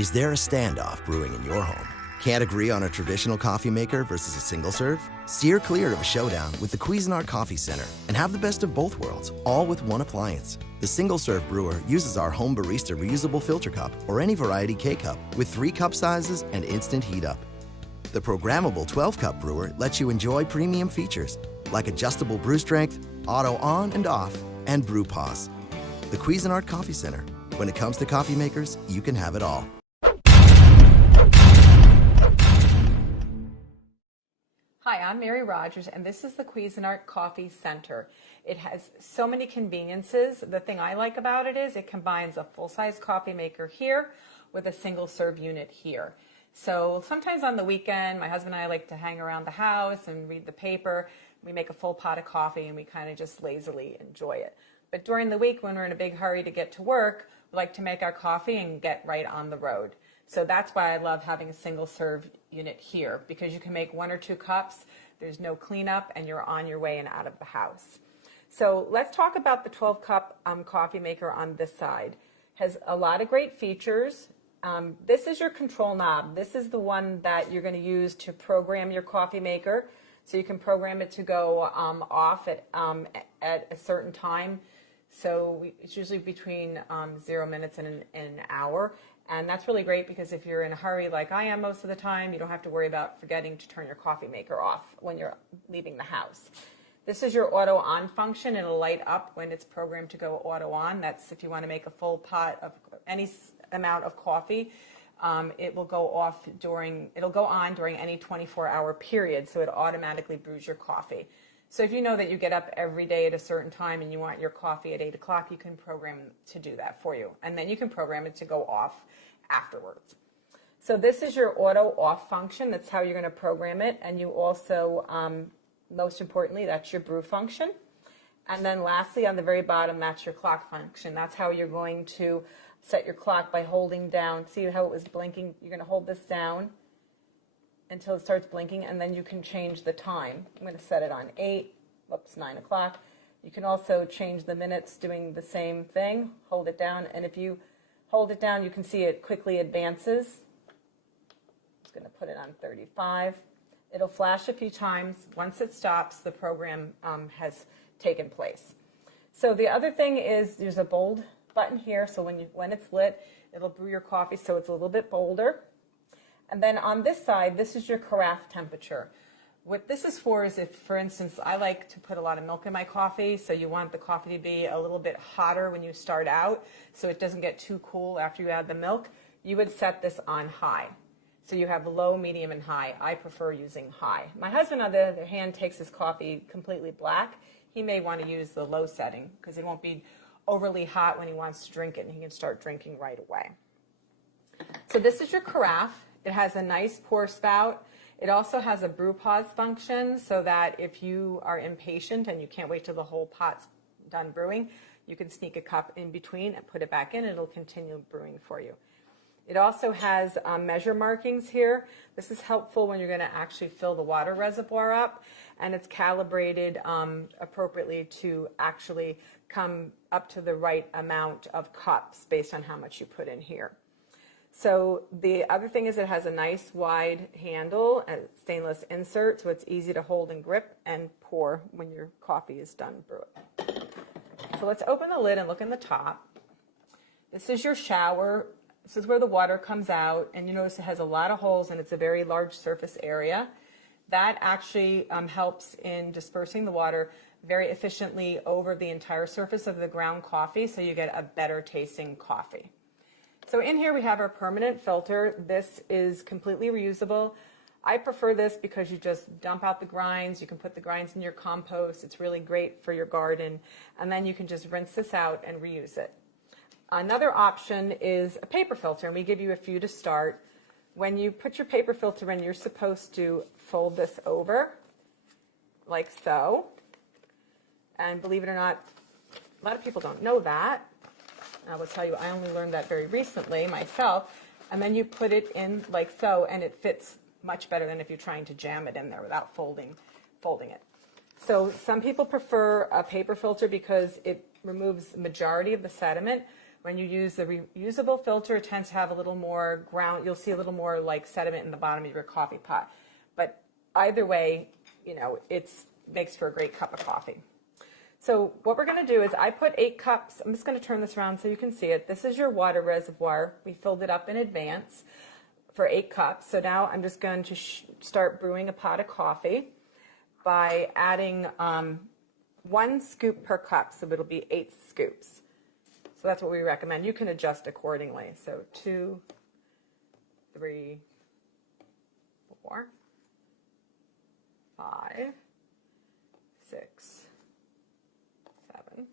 Is there a standoff brewing in your home? Can't agree on a traditional coffee maker versus a single serve? Steer clear of a showdown with the Cuisinart Coffee Center and have the best of both worlds, all with one appliance. The single-serve brewer uses our home barista reusable filter cup or any variety K-cup with 3 cup sizes and instant heat up. The programmable 12-cup brewer lets you enjoy premium features like adjustable brew strength, auto on and off, and brew pause. The Cuisinart Coffee Center. When it comes to coffee makers, you can have it all. Hi, I'm Mary Rogers, and this is the Cuisinart Coffee Center. It has so many conveniences. The thing I like about it is it combines a full-size coffee maker here with a single-serve unit here. So sometimes on the weekend, my husband and I like to hang around the house and read the paper. We make a full pot of coffee and we kind of just lazily enjoy it. But during the week, when we're in a big hurry to get to work, we like to make our coffee and get right on the road. So that's why I love having a single-serve unit here, because you can make 1 or 2 cups, there's no cleanup, and you're on your way and out of the house. So let's talk about the 12-cup coffee maker on this side. Has a lot of great features. This is your control knob. This is the one that you're going to use to program your coffee maker. So you can program it to go off at a certain time. So it's usually between 0 minutes and an hour. And that's really great because if you're in a hurry like I am most of the time, you don't have to worry about forgetting to turn your coffee maker off when you're leaving the house. This is your auto on function. It'll light up when it's programmed to go auto on. That's if you want to make a full pot of any amount of coffee. It will go on during any 24-hour period, so it automatically brews your coffee. So if you know that you get up every day at a certain time and you want your coffee at 8 o'clock, you can program to do that for you. And then you can program it to go off afterwards. So this is your auto off function. That's how you're going to program it. And you also, most importantly, that's your brew function. And then lastly, on the very bottom, that's your clock function. That's how you're going to set your clock by holding down. See how it was blinking? You're going to hold this down until it starts blinking, and then you can change the time. I'm going to set it on 9 o'clock. You can also change the minutes doing the same thing. Hold it down, and if you hold it down, you can see it quickly advances. I'm just going to put it on 35. It'll flash a few times. Once it stops, the program has taken place. So the other thing is there's a bold button here, so when it's lit, it'll brew your coffee so it's a little bit bolder. And then on this side, this is your carafe temperature. What this is for is if, for instance, I like to put a lot of milk in my coffee, so you want the coffee to be a little bit hotter when you start out so it doesn't get too cool after you add the milk, you would set this on high. So you have low, medium, and high. I prefer using high. My husband, on the other hand, takes his coffee completely black. He may want to use the low setting because it won't be overly hot when he wants to drink it, and he can start drinking right away. So this is your carafe. It has a nice pour spout. It also has a brew pause function so that if you are impatient and you can't wait till the whole pot's done brewing, you can sneak a cup in between and put it back in, and it'll continue brewing for you. It also has measure markings here. This is helpful when you're going to actually fill the water reservoir up, and it's calibrated appropriately to actually come up to the right amount of cups based on how much you put in here. So the other thing is it has a nice wide handle and stainless insert, so it's easy to hold and grip and pour when your coffee is done brewing. So let's open the lid and look in the top. This is your shower. This is where the water comes out, and you notice it has a lot of holes and it's a very large surface area. That actually helps in dispersing the water very efficiently over the entire surface of the ground coffee, so you get a better tasting coffee. So in here we have our permanent filter. This is completely reusable. I prefer this because you just dump out the grinds. You can put the grinds in your compost. It's really great for your garden. And then you can just rinse this out and reuse it. Another option is a paper filter, and we give you a few to start. When you put your paper filter in, you're supposed to fold this over like so. And believe it or not, a lot of people don't know that. I will tell you, I only learned that very recently myself. And then you put it in like so, and it fits much better than if you're trying to jam it in there without folding it. So some people prefer a paper filter because it removes the majority of the sediment, When you use the reusable filter, it tends to have a little more ground. You'll see a little more like sediment in the bottom of your coffee pot. But either way, you know, it makes for a great cup of coffee. So what we're going to do is I put 8 cups. I'm just going to turn this around so you can see it. This is your water reservoir. We filled it up in advance for 8 cups. So now I'm just going to start brewing a pot of coffee by adding 1 scoop per cup. So it'll be 8 scoops. So that's what we recommend. You can adjust accordingly. So 2, 3, 4, 5, 6, 7,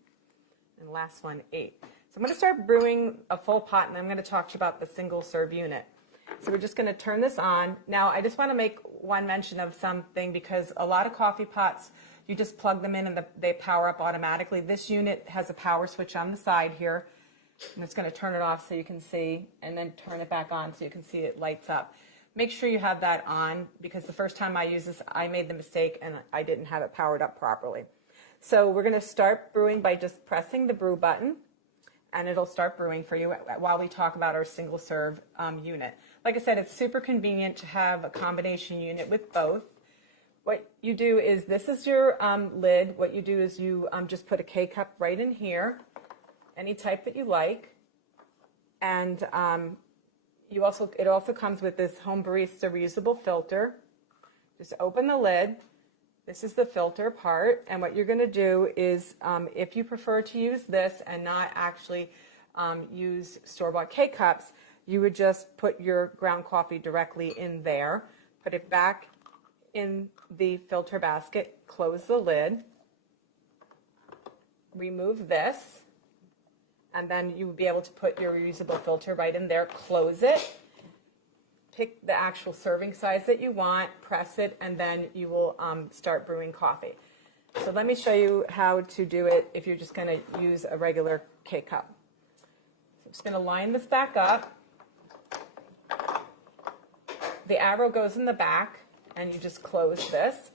and last one, 8. So I'm going to start brewing a full pot, and I'm going to talk to you about the single serve unit. So we're just going to turn this on. Now, I just want to make one mention of something, because a lot of coffee pots, you just plug them in and they power up automatically. This unit has a power switch on the side here. I'm just going to turn it off so you can see, and then turn it back on so you can see it lights up. Make sure you have that on, because the first time I used this, I made the mistake and I didn't have it powered up properly. So we're going to start brewing by just pressing the brew button, and it'll start brewing for you while we talk about our single serve unit. Like I said, it's super convenient to have a combination unit with both. What you do is, this is your lid. What you do is you just put a K-cup right in here, any type that you like, and it also comes with this Home Barista reusable filter. Just open the lid. This is the filter part, and what you're going to do is, if you prefer to use this and not actually use store-bought K-cups, you would just put your ground coffee directly in there, put it back in the filter basket, close the lid, remove this, and then you would be able to put your reusable filter right in there, close it, pick the actual serving size that you want, press it, and then you will start brewing coffee. So let me show you how to do it if you're just going to use a regular K-cup. So I'm just going to line this back up. The arrow goes in the back, and you just close this.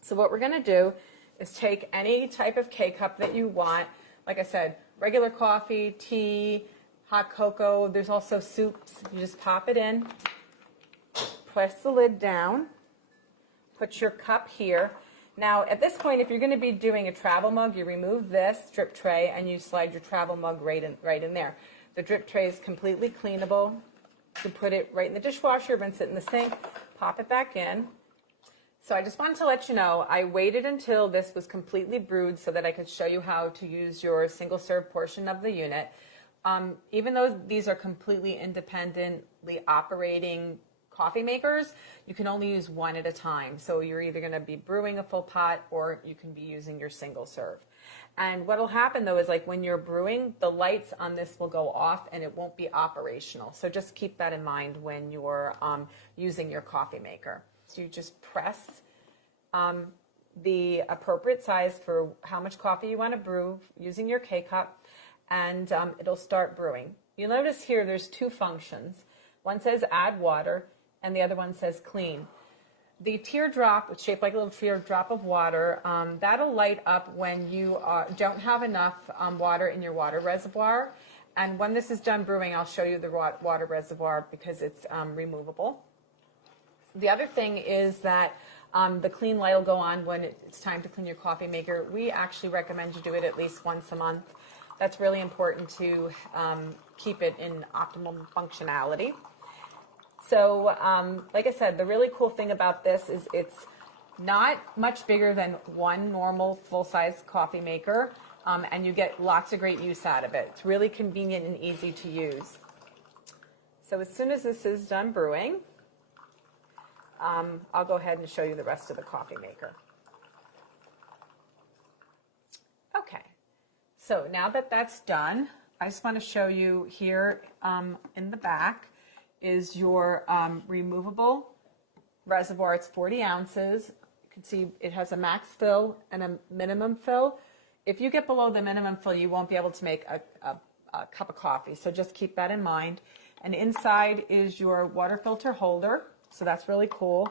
So what we're going to do is take any type of K-cup that you want. Like I said, regular coffee, tea, hot cocoa. There's also soups. You just pop it in, press the lid down, put your cup here. Now, at this point, if you're going to be doing a travel mug, you remove this drip tray and you slide your travel mug right in there. The drip tray is completely cleanable. You put it right in the dishwasher, rinse it in the sink, pop it back in. So I just wanted to let you know, I waited until this was completely brewed so that I could show you how to use your single serve portion of the unit. Even though these are completely independently operating coffee makers, you can only use one at a time. So you're either going to be brewing a full pot or you can be using your single serve. And what will happen though is, like, when you're brewing, the lights on this will go off and it won't be operational. So just keep that in mind when you're using your coffee maker. So you just press the appropriate size for how much coffee you want to brew using your K-cup, and it'll start brewing. You'll notice here there's 2 functions. One says add water and the other one says clean. The teardrop, it's shaped like a little teardrop of water, that'll light up when you don't have enough water in your water reservoir. And when this is done brewing, I'll show you the water reservoir because it's removable. The other thing is that the clean light will go on when it's time to clean your coffee maker. We actually recommend you do it at least once a month. That's really important to keep it in optimal functionality. So, like I said, the really cool thing about this is it's not much bigger than one normal full-size coffee maker, and you get lots of great use out of it. It's really convenient and easy to use. So as soon as this is done brewing, I'll go ahead and show you the rest of the coffee maker. Okay, so now that that's done, I just want to show you here in the back is your removable reservoir. It's 40 ounces. You can see it has a max fill and a minimum fill. If you get below the minimum fill, you won't be able to make a cup of coffee, so just keep that in mind. And inside is your water filter holder, so that's really cool.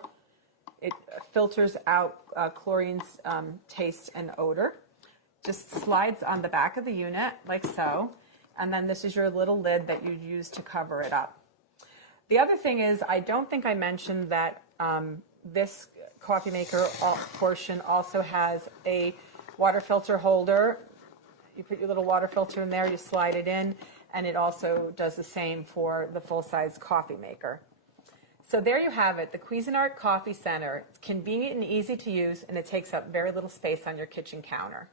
It filters out chlorine's taste and odor. Just slides on the back of the unit like so. And then this is your little lid that you use to cover it up. The other thing is, I don't think I mentioned that this coffee maker portion also has a water filter holder. You put your little water filter in there, you slide it in, and it also does the same for the full-size coffee maker. So there you have it, the Cuisinart Coffee Center. It's convenient and easy to use, and it takes up very little space on your kitchen counter.